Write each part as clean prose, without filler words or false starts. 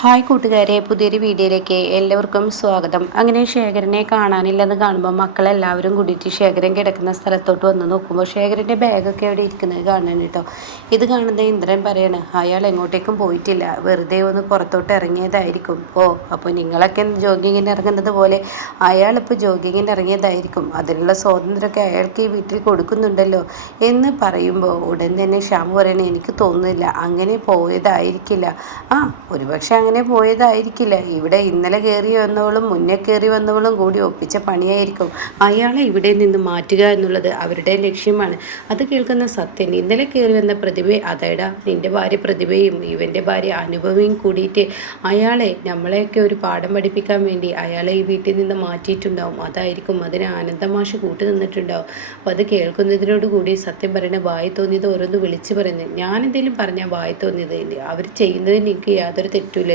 Hi കൂട്ടുകാരെ, പുതിയൊരു വീഡിയോയിലേക്ക് എല്ലാവർക്കും സ്വാഗതം. അങ്ങനെ ശേഖരനെ കാണാനില്ലെന്ന് കാണുമ്പോൾ മക്കളെല്ലാവരും കൂടിയിട്ട് ശേഖരൻ കിടക്കുന്ന സ്ഥലത്തോട്ട് വന്ന് നോക്കുമ്പോൾ ശേഖരൻ്റെ ബാഗൊക്കെ അവിടെ ഇരിക്കുന്നത് കാണാൻ കേട്ടോ. ഇത് കാണുന്ന ഇന്ദ്രൻ പറയാണ്, അയാൾ എങ്ങോട്ടേക്കും പോയിട്ടില്ല, വെറുതെ ഒന്ന് പുറത്തോട്ട് ഇറങ്ങിയതായിരിക്കും. ഓ, അപ്പോൾ നിങ്ങളൊക്കെ ജോഗിങ്ങിന് ഇറങ്ങുന്നത് പോലെ അയാളിപ്പോൾ ജോഗിങ്ങിന് ഇറങ്ങിയതായിരിക്കും, അതിനുള്ള സ്വാതന്ത്ര്യമൊക്കെ അയാൾക്ക് ഈ വീട്ടിൽ കൊടുക്കുന്നുണ്ടല്ലോ എന്ന് പറയുമ്പോൾ ഉടൻ തന്നെ ശ്യാം പറയണേ, എനിക്ക് തോന്നുന്നില്ല, അങ്ങനെ പോയതായിരിക്കില്ല. ഒരുപക്ഷെ അങ്ങനെ പോയതായിരിക്കില്ല. ഇവിടെ ഇന്നലെ കയറി വന്നവളും മുന്നേ കയറി വന്നവളും കൂടി ഒപ്പിച്ച പണിയായിരിക്കും. അയാളെ ഇവിടെ നിന്ന് മാറ്റുക എന്നുള്ളത് അവരുടെ ലക്ഷ്യമാണ്. അത് കേൾക്കുന്ന സത്യൻ, ഇന്നലെ കയറി വന്ന പ്രതിഭ അതേടാ, നിന്റെ ഭാര്യ പ്രതിഭയും ഇവൻ്റെ ഭാര്യ അനുഭവയും കൂടിയിട്ട് അയാളെ നമ്മളെയൊക്കെ ഒരു പാഠം പഠിപ്പിക്കാൻ വേണ്ടി അയാളെ ഈ വീട്ടിൽ നിന്ന് മാറ്റിയിട്ടുണ്ടാവും. അതായിരിക്കും അതിന് ആനന്ദമാഷ് കൂട്ടു നിന്നിട്ടുണ്ടാവും. അപ്പോൾ അത് കേൾക്കുന്നതിനോടുകൂടി സത്യം പറയുന്ന വായി തോന്നിയത് ഓരോന്ന് വിളിച്ചു പറയുന്നത്. ഞാനെന്തെങ്കിലും പറഞ്ഞാൽ വായി തോന്നിയത് അവർ ചെയ്യുന്നതിന് എനിക്ക് യാതൊരു തെറ്റൂലല്ലേ,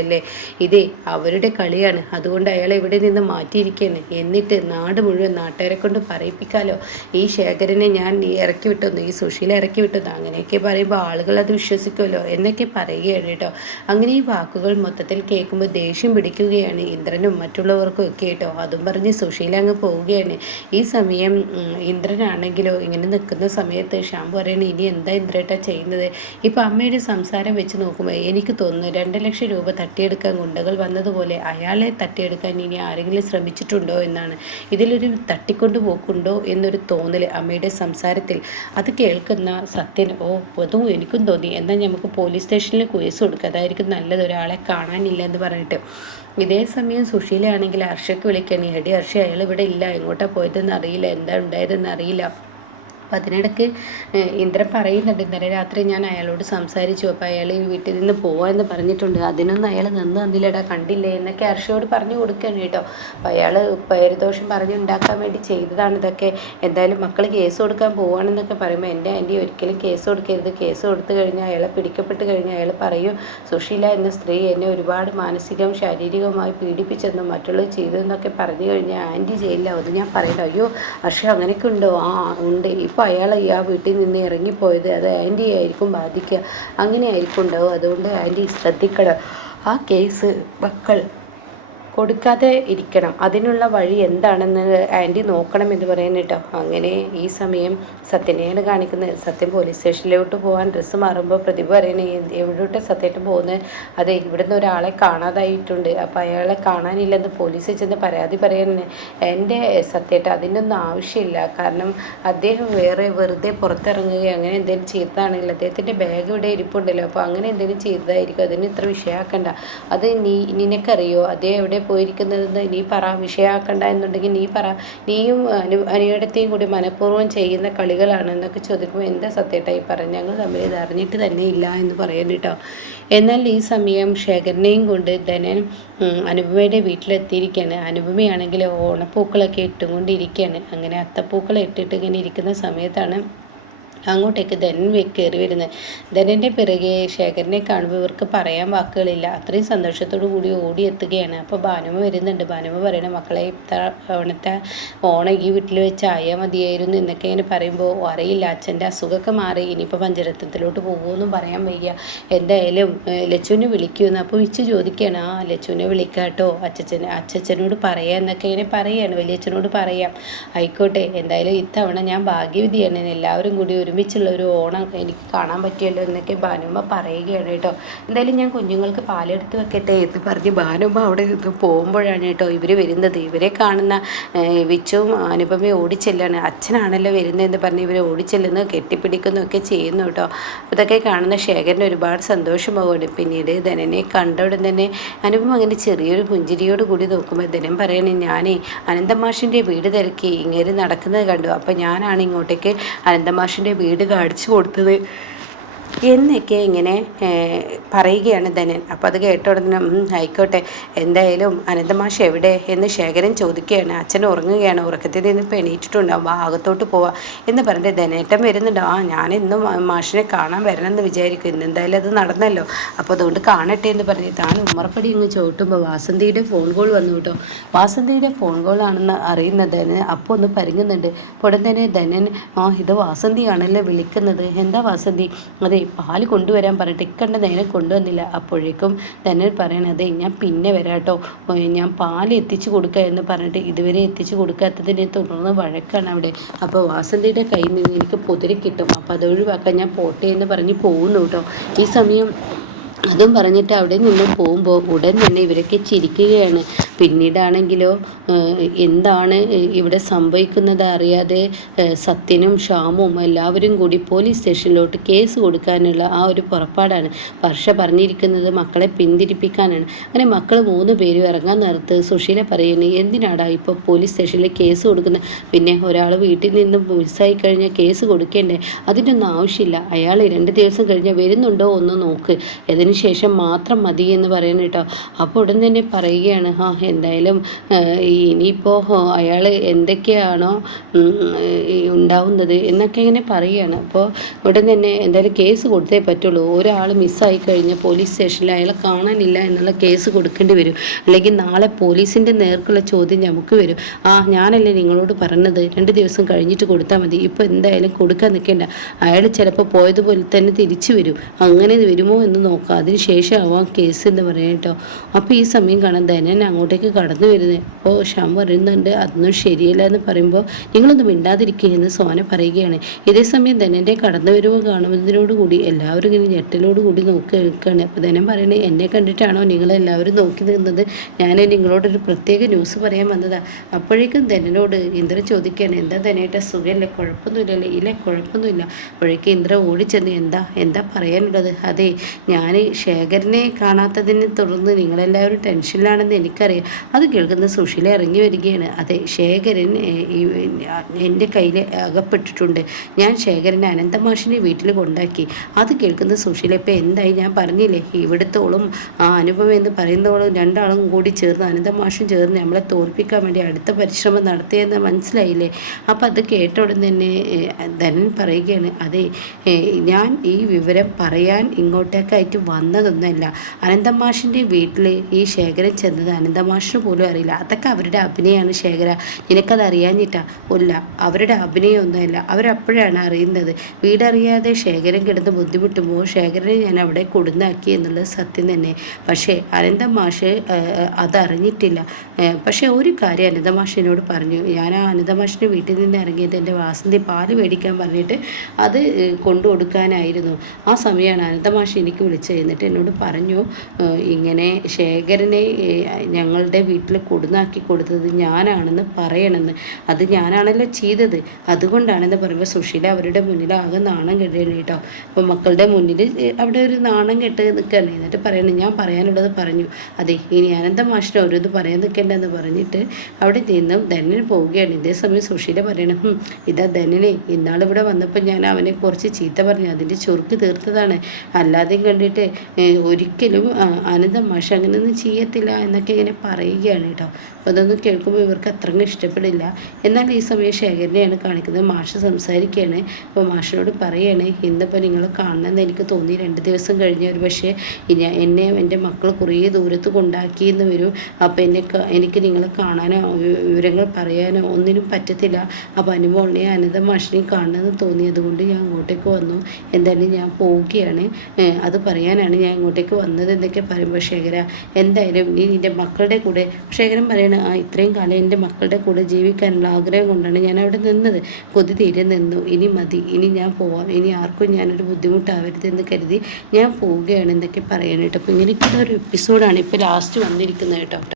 ഇതേ അവരുടെ കളിയാണ്, അതുകൊണ്ട് അയാളെ ഇവിടെ നിന്ന് മാറ്റിയിരിക്കുകയാണ്. എന്നിട്ട് നാട് മുഴുവൻ നാട്ടുകാരെ കൊണ്ട് പറയിപ്പിക്കാലോ ഈ ശേഖരനെ ഞാൻ ഇറക്കി വിട്ടുന്നു, ഈ സുശീല ഇറക്കി വിട്ടുന്നു, അങ്ങനെയൊക്കെ പറയുമ്പോൾ ആളുകൾ അത് വിശ്വസിക്കുമല്ലോ എന്നൊക്കെ പറയുകയാണ് കേട്ടോ. അങ്ങനെ ഈ വാക്കുകൾ മൊത്തത്തിൽ കേൾക്കുമ്പോൾ ദേഷ്യം പിടിക്കുകയാണ് ഇന്ദ്രനും മറ്റുള്ളവർക്കും ഒക്കെ കേട്ടോ. അതും പറഞ്ഞ് സുശീല അങ്ങ് പോവുകയാണ്. ഈ സമയം ഇന്ദ്രനാണെങ്കിലോ ഇങ്ങനെ നിൽക്കുന്ന സമയത്ത് ശ്യാം പറയണേ, ഇനി എന്താ ഇന്ദ്രേട്ടാ ചെയ്യുന്നത്? ഇപ്പം അമ്മയുടെ സംസാരം വെച്ച് നോക്കുമ്പോൾ എനിക്ക് തോന്നുന്നു 2 ലക്ഷം രൂപ തട്ടിയെടുക്കാൻ ഗുണ്ടകൾ വന്നതുപോലെ അയാളെ തട്ടിയെടുക്കാൻ ഇനി ആരെങ്കിലും ശ്രമിച്ചിട്ടുണ്ടോ എന്നാണ്. ഇതിലൊരു തട്ടിക്കൊണ്ടു പോക്കുണ്ടോ എന്നൊരു തോന്നൽ അമ്മയുടെ സംസാരത്തിൽ. അത് കേൾക്കുന്ന സത്യന്, ഓ അതും എനിക്കും തോന്നി, എന്നാൽ നമുക്ക് പോലീസ് സ്റ്റേഷനിൽ കേസ് കൊടുക്കുക, അതായിരിക്കും നല്ലത്, ഒരാളെ കാണാനില്ല എന്ന് പറഞ്ഞിട്ട്. ഇതേ സമയം സുശീലയാണെങ്കിൽ ഹർഷയ്ക്ക് വിളിക്കുകയാണ്, എടി ഹർഷ, അയാൾ ഇവിടെ ഇല്ല, എങ്ങോട്ടാണ് പോയതെന്ന് അറിയില്ല, എന്താ ഉണ്ടായതെന്ന് അറിയില്ല. അപ്പം അതിനിടയ്ക്ക് ഇന്ദ്രൻ പറയുന്നുണ്ട്, ഇന്നലെ രാത്രി ഞാൻ അയാളോട് സംസാരിച്ചു, അപ്പോൾ അയാൾ ഈ വീട്ടിൽ നിന്ന് പോവാമെന്ന് പറഞ്ഞിട്ടുണ്ട്, അതിനൊന്നും അയാൾ നിന്ന് തന്നില്ലടാ, കണ്ടില്ലേ എന്നൊക്കെ ഹർഷയോട് പറഞ്ഞു കൊടുക്കുകയാണ് കേട്ടോ. അപ്പോൾ അയാൾ പേരുദോഷം പറഞ്ഞുണ്ടാക്കാൻ വേണ്ടി ചെയ്തതാണ് ഇതൊക്കെ. എന്തായാലും മക്കൾ കേസ് കൊടുക്കാൻ പോവുകയാണെന്നൊക്കെ പറയുമ്പോൾ, എൻ്റെ ആൻറ്റി ഒരിക്കലും കേസ് കൊടുക്കരുത്, കേസ് കൊടുത്തു കഴിഞ്ഞാൽ അയാളെ പിടിക്കപ്പെട്ട് കഴിഞ്ഞാൽ അയാൾ പറയും സുശീല എന്ന സ്ത്രീ എന്നെ ഒരുപാട് മാനസികവും ശാരീരികവുമായി പീഡിപ്പിച്ചെന്നും മറ്റുള്ളത് ചെയ്തതെന്നൊക്കെ പറഞ്ഞു കഴിഞ്ഞാൽ ആൻറ്റി ജയിലിലാവും. അത് ഞാൻ പറയണം. അയ്യോ ഹർഷ, അങ്ങനെയൊക്കെ ഉണ്ടോ? ഉണ്ട്. ഇപ്പോൾ അയാൾ ആ വീട്ടിൽ നിന്ന് ഇറങ്ങിപ്പോയത് അത് ആൻറ്റി ആയിരിക്കും ബാധിക്കുക, അങ്ങനെ ആയിരിക്കും ഉണ്ടാവും. അതുകൊണ്ട് ആൻറ്റി ശ്രദ്ധിക്കണം, ആ കേസ് മക്കൾ കൊടുക്കാതെ ഇരിക്കണം, അതിനുള്ള വഴി എന്താണെന്ന് ആൻറ്റി നോക്കണം എന്ന് പറയുന്നു കേട്ടോ. അങ്ങനെ ഈ സമയം സത്യനെയാണ് കാണിക്കുന്നത്. സത്യം പോലീസ് സ്റ്റേഷനിലോട്ട് പോകാൻ ഡ്രസ്സ് മാറുമ്പോൾ പ്രതിഭ പറയണേ, എവിടോട്ട് സത്യമായിട്ട് പോകുന്നത്? അതെ, ഇവിടുന്ന് ഒരാളെ കാണാതായിട്ടുണ്ട്, അപ്പോൾ അയാളെ കാണാനില്ലെന്ന് പോലീസിൽ ചെന്ന് പരാതി പറയുന്നത്. എൻ്റെ സത്യമായിട്ട് അതിനൊന്നും ആവശ്യമില്ല, കാരണം അദ്ദേഹം വെറുതെ പുറത്തിറങ്ങുകയോ അങ്ങനെ എന്തെങ്കിലും ചെയ്തതാണെങ്കിൽ അദ്ദേഹത്തിൻ്റെ ബാഗ് ഇവിടെ ഇരിപ്പുണ്ടല്ലോ, അപ്പോൾ അങ്ങനെ എന്തെങ്കിലും ചെയ്തതായിരിക്കും, അതിന് ഇത്ര വിഷയമാക്കണ്ട. അത് നിനക്കറിയോ അദ്ദേഹം എവിടെ പോയിരിക്കുന്നതെന്ന്? നീ പറ, വിഷയമാക്കണ്ട എന്നുണ്ടെങ്കിൽ നീ പറ, നീയും അനിയടത്തെയും കൂടി മനഃപൂർവ്വം ചെയ്യുന്ന കളികളാണ് എന്നൊക്കെ ചോദിക്കുമ്പോൾ എന്താ സത്യമായിട്ടായി പറഞ്ഞു, ഞങ്ങൾ തമ്മിൽ ഇത് അറിഞ്ഞിട്ട് തന്നെ ഇല്ല എന്ന് പറയാൻ കേട്ടോ. എന്നാൽ ഈ സമയം ശേഖരനെയും കൊണ്ട് ധനൻ അനുപമയുടെ വീട്ടിലെത്തിയിരിക്കുകയാണ്. അനുപമയാണെങ്കിൽ ഓണപ്പൂക്കളൊക്കെ ഇട്ടുകൊണ്ടിരിക്കുകയാണ്. അങ്ങനെ അത്തപ്പൂക്കൾ ഇട്ടിട്ട് ഇങ്ങനെ ഇരിക്കുന്ന സമയത്താണ് അങ്ങോട്ടേക്ക് ധനൻ കയറി വരുന്നത്. ധനൻ്റെ പിറകെ ശേഖരനെ കാണുമ്പോൾ ഇവർക്ക് പറയാൻ വാക്കുകളില്ല, അത്രയും സന്തോഷത്തോടു കൂടി ഓടിയെത്തുകയാണ്. അപ്പോൾ ഭാനുമ വരുന്നുണ്ട്. ഭാനുമ പറയണ, മക്കളെ ഇത്തവണത്തെ ഓണം ഈ വീട്ടിൽ വെച്ച് ആയാൽ മതിയായിരുന്നു എന്നൊക്കെ ഇങ്ങനെ പറയുമ്പോൾ, അറിയില്ല, അച്ഛൻ്റെ അസുഖമൊക്കെ മാറി, ഇനിയിപ്പോൾ പഞ്ചരത്നത്തിലോട്ട് പോകുമെന്നും പറയാൻ വയ്യ, എന്തായാലും ലച്ചുവിനെ വിളിക്കുമെന്ന്. അപ്പോൾ വിച്ചു ചോദിക്കുകയാണ്, ആ ലച്ചുവിനെ വിളിക്കാട്ടോ, അച്ഛനോട് പറയാം എന്നൊക്കെ ഇങ്ങനെ പറയുകയാണ്, വലിയച്ഛനോട് പറയാം. ആയിക്കോട്ടെ, എന്തായാലും ഇത്തവണ ഞാൻ ഭാഗ്യവതിയാണ്, എല്ലാവരും കൂടി ഒരുമിച്ചുള്ള ഒരു ഓണം എനിക്ക് കാണാൻ പറ്റിയല്ലോ എന്നൊക്കെ ഭാനുമ്മ പറയുകയാണ് കേട്ടോ. എന്തായാലും ഞാൻ കുഞ്ഞുങ്ങൾക്ക് പാലെടുത്ത് വെക്കട്ടെ എന്ന് പറഞ്ഞ് ഭാനുമ്മ അവിടെ നിന്ന് പോകുമ്പോഴാണ് കേട്ടോ ഇവർ വരുന്നത്. ഇവരെ കാണുന്ന വിച്ചുവും അനുപമയും ഓടിച്ചെല്ലാണ്. അച്ഛനാണല്ലോ വരുന്നതെന്ന് പറഞ്ഞ് ഇവരെ ഓടിച്ചെല്ലുന്നു, കെട്ടിപ്പിടിക്കുന്നു ഒക്കെ ചെയ്യുന്നു കേട്ടോ. അപ്പോൾ ഇതൊക്കെ കാണുന്ന ശേഖരന് ഒരുപാട് സന്തോഷമാവുകയാണ്. പിന്നീട് ധനനെ കണ്ട ഉടൻ തന്നെ അനുപമ അങ്ങനെ ചെറിയൊരു പുഞ്ചിരിയോട് കൂടി നോക്കുമ്പോൾ ധനൻ പറയണേ, ഞാനേ അനന്തമാഷിൻ്റെ വീട് തിരക്കി ഇങ്ങനെ നടക്കുന്നത് കണ്ടു, അപ്പോൾ ഞാനാണ് ഇങ്ങോട്ടേക്ക് അനന്തമാഷിൻ്റെ വീട് കാണിച്ചു കൊടുത്തത് എന്നൊക്കെ ഇങ്ങനെ പറയുകയാണ് ധനൻ. അപ്പോൾ അത് കേട്ട ഉടനെ ആയിക്കോട്ടെ, എന്തായാലും അനന്തമാഷ് എവിടെ എന്ന് ശേഖരൻ ചോദിക്കുകയാണ്. അച്ഛൻ ഉറങ്ങുകയാണ്, ഉറക്കത്തിൽ നിന്ന് ഇപ്പോൾ എണീറ്റിട്ടുണ്ടാവും, ഭാഗത്തോട്ട് പോവാം എന്ന് പറഞ്ഞിട്ട് ധനേട്ടൻ വരുന്നുണ്ടോ? ഞാൻ ഇന്നും മാഷിനെ കാണാൻ വരണമെന്ന് വിചാരിക്കും, ഇന്ന് എന്തായാലും അത് നടന്നല്ലോ, അപ്പോൾ അതുകൊണ്ട് കാണട്ടെ എന്ന് പറഞ്ഞ് താൻ ഉമ്മറപ്പടി ഇങ്ങ് ചോട്ടുമ്പോൾ വാസന്തിയുടെ ഫോൺ കോൾ വന്നു കേട്ടോ. വാസന്തിയുടെ ഫോൺ കോളാണെന്ന് അറിയുന്ന ധനൻ അപ്പോൾ ഒന്ന് പരിങ്ങുന്നുണ്ട്. ഉടൻ തന്നെ ധനൻ, ഇത് വാസന്തിയാണല്ലോ വിളിക്കുന്നത്, എന്താ വാസന്തി? അതെ, പാല് കൊണ്ടുവരാൻ പറഞ്ഞിട്ട് ഇക്കണ്ട നേരം കൊണ്ടുവന്നില്ല. അപ്പോഴേക്കും ധനൻ പറയണത് ഞാൻ പിന്നെ വരാം കേട്ടോ, ഞാൻ പാല് എത്തിച്ചു കൊടുക്കുക എന്ന് പറഞ്ഞിട്ട് ഇതുവരെ എത്തിച്ചു കൊടുക്കാത്തതിനെ തുടർന്ന് വഴക്കാണ് അവിടെ. അപ്പോൾ വാസന്തിയുടെ കയ്യിൽ നിന്ന് എനിക്ക് പൊതിരി കിട്ടും, അപ്പോൾ അത് ഒഴിവാക്കാൻ ഞാൻ പോട്ടെ എന്ന് പറഞ്ഞ് പോകുന്നു കേട്ടോ. ഈ സമയം അതും പറഞ്ഞിട്ട് അവിടെ നിന്നും പോകുമ്പോൾ ഉടൻ തന്നെ ഇവരൊക്കെ ചിരിക്കുകയാണ്. പിന്നീടാണെങ്കിലോ എന്താണ് ഇവിടെ സംഭവിക്കുന്നത് അറിയാതെ സത്യനും ഷാമും എല്ലാവരും കൂടി പോലീസ് സ്റ്റേഷനിലോട്ട് കേസ് കൊടുക്കാനുള്ള ആ ഒരു പുറപ്പാടാണ്. വർഷ പറഞ്ഞിരിക്കുന്നത് മക്കളെ പിന്തിരിപ്പിക്കാനാണ്. അങ്ങനെ മക്കൾ 3 പേരും ഇറങ്ങാൻ നേരത്ത് സുശീല പറയുന്നത് എന്തിനാടാ ഇപ്പോൾ പോലീസ് സ്റ്റേഷനിൽ കേസ് കൊടുക്കുന്നത്, പിന്നെ ഒരാൾ വീട്ടിൽ നിന്ന് മിസ്സായി കഴിഞ്ഞാൽ കേസ് കൊടുക്കേണ്ടേ, അതിനൊന്നും ആവശ്യമില്ല, അയാൾ 2 ദിവസം കഴിഞ്ഞാൽ വരുന്നുണ്ടോ ഒന്ന് നോക്ക്, ശേഷം മാത്രം മതി എന്ന് പറയുന്നു കേട്ടോ. അപ്പോൾ ഉടൻ തന്നെ പറയുകയാണ് എന്തായാലും ഇനിയിപ്പോൾ അയാൾ എന്തൊക്കെയാണോ ഉണ്ടാവുന്നത് എന്നൊക്കെ ഇങ്ങനെ പറയുകയാണ്. അപ്പോൾ ഉടൻ തന്നെ എന്തായാലും കേസ് കൊടുത്തേ പറ്റുള്ളൂ, ഒരാൾ മിസ്സായി കഴിഞ്ഞാൽ പോലീസ് സ്റ്റേഷനിൽ അയാളെ കാണാനില്ല എന്നുള്ള കേസ് കൊടുക്കേണ്ടി വരും, അല്ലെങ്കിൽ നാളെ പോലീസിൻ്റെ നേർക്കുള്ള ചോദ്യം നമുക്ക് വരും. ഞാനല്ലേ നിങ്ങളോട് പറഞ്ഞത് 2 ദിവസം കഴിഞ്ഞിട്ട് കൊടുത്താൽ മതി, ഇപ്പോൾ എന്തായാലും കൊടുക്കാൻ നിൽക്കേണ്ട, അയാൾ ചിലപ്പോൾ പോയതുപോലെ തന്നെ തിരിച്ചു വരും, അങ്ങനെ വരുമോ എന്ന് നോക്കാം, അതിനുശേഷം ആവാം കേസ് എന്ന് പറയാം കേട്ടോ. അപ്പോൾ ഈ സമയം കാണാൻ ധനൻ അങ്ങോട്ടേക്ക് കടന്നു വരുന്നത്. അപ്പോൾ ഷ്യാം പറയുന്നുണ്ട് അതൊന്നും ശരിയല്ല എന്ന് പറയുമ്പോൾ നിങ്ങളൊന്നും മിണ്ടാതിരിക്കുകയെന്ന് സോന പറയുകയാണ്. ഇതേസമയം ധനൻ്റെ കടന്നു വരുമ്പോൾ കാണുന്നതിനോടുകൂടി എല്ലാവരും ഇങ്ങനെ ഞെട്ടലോടുകൂടി നോക്കി നിൽക്കുകയാണ്. അപ്പോൾ ധനൻ പറയണേ എന്നെ കണ്ടിട്ടാണോ നിങ്ങളെല്ലാവരും നോക്കി നിന്നത്, ഞാൻ നിങ്ങളോടൊരു പ്രത്യേക ന്യൂസ് പറയാൻ വന്നതാണ്. അപ്പോഴേക്കും ധനനോട് ഇന്ദ്ര ചോദിക്കുകയാണ് എന്താ ധനേട്ട സുഖമല്ലേ, കുഴപ്പമൊന്നുമില്ലല്ലേ, ഇല്ല കുഴപ്പമൊന്നുമില്ല. അപ്പോഴേക്കും ഇന്ദ്ര ഓടിച്ചെന്ന് എന്താ പറയാനുള്ളത്, അതെ ഞാൻ ശേഖരനെ കാണാത്തതിനെ തുടർന്ന് നിങ്ങളെല്ലാവരും ടെൻഷനിലാണെന്ന് എനിക്കറിയാം. അത് കേൾക്കുന്ന സുശീല ഇറങ്ങി വരികയാണ്. അതെ ശേഖരൻ എൻ്റെ കയ്യിൽ അകപ്പെട്ടിട്ടുണ്ട്, ഞാൻ ശേഖരനെ അനന്തമാഷിനെ വീട്ടിൽ കൊണ്ടാക്കി. അത് കേൾക്കുന്ന സുശീല ഇപ്പം എന്തായി, ഞാൻ പറഞ്ഞില്ലേ ഇവിടുത്തോളും അനുഭവം എന്ന് പറയുന്നവളും രണ്ടാളും കൂടി ചേർന്ന് അനന്തമാഷും ചേർന്ന് നമ്മളെ തോൽപ്പിക്കാൻ വേണ്ടി അടുത്ത പരിശ്രമം നടത്തിയെന്ന് മനസ്സിലായില്ലേ. അപ്പം അത് കേട്ട ഉടൻ തന്നെ ധനൻ പറയുകയാണ് അതെ ഞാൻ ഈ വിവരം പറയാൻ ഇങ്ങോട്ടേക്കായിട്ട് വന്നതൊന്നുമല്ല, അനന്തമാഷിൻ്റെ വീട്ടിൽ ഈ ശേഖരൻ ചെന്നത് അനന്തമാഷിന് പോലും അറിയില്ല, അതൊക്കെ അവരുടെ അഭിനയമാണ് ശേഖര, നിനക്കത് അറിയാഞ്ഞിട്ടാ, ഇല്ല അവരുടെ അഭിനയമൊന്നുമല്ല, അവരപ്പോഴാണ് അറിയുന്നത്. വീടറിയാതെ ശേഖരൻ കിടന്ന് ബുദ്ധിമുട്ടുമ്പോൾ ശേഖരനെ ഞാൻ അവിടെ കൊടുന്നാക്കി എന്നുള്ളത് സത്യം തന്നെ. പക്ഷേ അനന്തമാഷ് അതറിഞ്ഞിട്ടില്ല. പക്ഷേ ഒരു കാര്യം അനന്തമാഷിനോട് പറഞ്ഞു, ഞാൻ ആ അനന്തമാഷിൻ്റെ വീട്ടിൽ നിന്ന് ഇറങ്ങിയത് എൻ്റെ വാസന്തി പാല് മേടിക്കാൻ പറഞ്ഞിട്ട് അത് കൊണ്ടു കൊടുക്കാനായിരുന്നു. ആ സമയമാണ് അനന്തമാഷ് എനിക്ക് വിളിച്ചത്. എന്നിട്ട് എന്നോട് പറഞ്ഞു ഇങ്ങനെ ശേഖരനെ ഞങ്ങളുടെ വീട്ടിൽ കൊടുന്നാക്കി കൊടുത്തത് ഞാനാണെന്ന് പറയണമെന്ന്, അത് ഞാനാണല്ലോ ചെയ്തത്, അതുകൊണ്ടാണെന്ന് പറയുമ്പോൾ സുശീല അവരുടെ മുന്നിൽ ആകെ നാണം കെട്ടുകയാണ് കേട്ടോ. അപ്പോൾ മക്കളുടെ മുന്നിൽ അവിടെ ഒരു നാണം കെട്ട് നിൽക്കുകയാണ്. എന്നിട്ട് പറയണം ഞാൻ പറയാനുള്ളത് പറഞ്ഞു, അതെ ഇനി അനന്തമാഷിനെ ഓരോന്ന് പറയാൻ നിൽക്കേണ്ടെന്ന് പറഞ്ഞിട്ട് അവിടെ നിന്നും ധനന് പോവുകയാണ്. ഇതേ സമയം സുശീല പറയണം ഇതാ ധനനെ ഇന്നാളിവിടെ വന്നപ്പോൾ ഞാൻ അവനെ കുറച്ച് ചീത്ത പറഞ്ഞു, അതിൻ്റെ ചുരുക്ക് തീർത്തതാണ്, അല്ലാതെയും കണ്ടിട്ട് ഒരിക്കലും അനന്തമാഷ് അങ്ങനെയൊന്നും ചെയ്യത്തില്ല എന്നൊക്കെ ഇങ്ങനെ പറയുകയാണ് കേട്ടോ. അപ്പോൾ അതൊന്നും കേൾക്കുമ്പോൾ ഇവർക്ക് അത്രയും ഇഷ്ടപ്പെടില്ല. എന്നാൽ ഈ സമയം ശേഖരനെയാണ് കാണിക്കുന്നത്. മാഷ് സംസാരിക്കുകയാണ്. അപ്പോൾ മാഷിനോട് പറയുകയാണ് ഇന്നിപ്പോൾ നിങ്ങളെ കാണണമെന്ന് എനിക്ക് തോന്നി, 2 ദിവസം കഴിഞ്ഞ ഒരു പക്ഷേ എന്നെ എൻ്റെ മക്കൾ കുറേ ദൂരത്ത് കൊണ്ടാക്കിയെന്ന് വരും, അപ്പോൾ എനിക്ക് നിങ്ങളെ കാണാനോ വിവരങ്ങൾ പറയാനോ ഒന്നിനും പറ്റത്തില്ല. അപ്പോൾ അനുമോളിനെ അനന്തമാഷിനെയും കാണണമെന്ന് തോന്നി, അതുകൊണ്ട് ഞാൻ അങ്ങോട്ടേക്ക് വന്നു, എന്തായാലും ഞാൻ പോവുകയാണ്, അത് പറയാനാണ് ഞാൻ ഇങ്ങോട്ടേക്ക് വന്നത് എന്നൊക്കെ പറയുമ്പോൾ ശേഖര എന്തായാലും നീ നിൻ്റെ മക്കളുടെ കൂടെ, ശേഖരൻ പറയണം ഇത്രയും കാലം എൻ്റെ മക്കളുടെ കൂടെ ജീവിക്കാനുള്ള ആഗ്രഹം കൊണ്ടാണ് ഞാൻ അവിടെ നിന്നത്, കൊതി തീരെ നിന്നു, ഇനി മതി, ഇനി ഞാൻ പോവാം, ഇനി ആർക്കും ഞാനൊരു ബുദ്ധിമുട്ടാവരുതെന്ന് കരുതി ഞാൻ പോവുകയാണ് എന്നൊക്കെ പറയണം കേട്ടോ. അപ്പോൾ ഇങ്ങനെയൊക്കെയുള്ള ഒരു എപ്പിസോഡാണ് ഇപ്പോൾ ലാസ്റ്റ് വന്നിരിക്കുന്നത് കേട്ടോ.